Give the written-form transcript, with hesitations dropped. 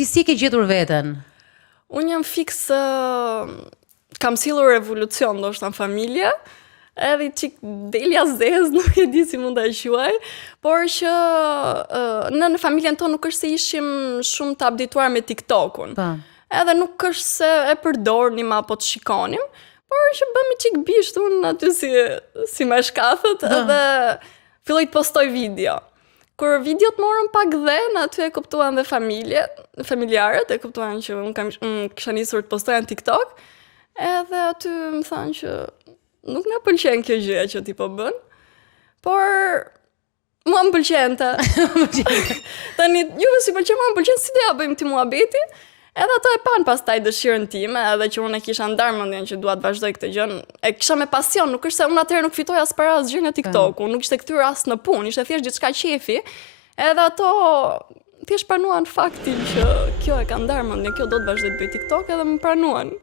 Ti si ke gjetur veten? Unë jam fiks kam sillur revolucion ndoshta në familje, edhe çik delja zez, nuk e di si mund ta quaj, por që në familjen tonë nuk është se ishim shumë të updateuar me TikTokun. Po. Edhe nuk është se e përdornim apo të shikonim, por që bëmi çik bisht unë aty si me shkathët, edhe filloj të postoj video. Kur videot morën pak dhen, aty e kuptuan dhe familjarët, e kuptuan që unë kisha nisur të postoja në TikTok, edhe aty më thanë që nuk na pëlqen kjo gjë që ti po bën, por mua më pëlqente. Tani juve si pëlqen, mua më pëlqen, si do ja bëjmë ti muhabeti? Edhe ato e pan pastaj dëshirën time, edhe që unë e kisha ndarë mendjen që dua të vazhdoj këtë gjë. E kisha me pasion, nuk është se unë atëherë nuk fitoj as para as gjë nga TikToku, nuk ishte kthyer as në punë, ishte thjesht diçka qefi. Edhe ato thjesht pranuan faktin që kjo e ka ndarë mendjen, kjo do të vazhdoj të bëj TikTok, edhe më pranuan.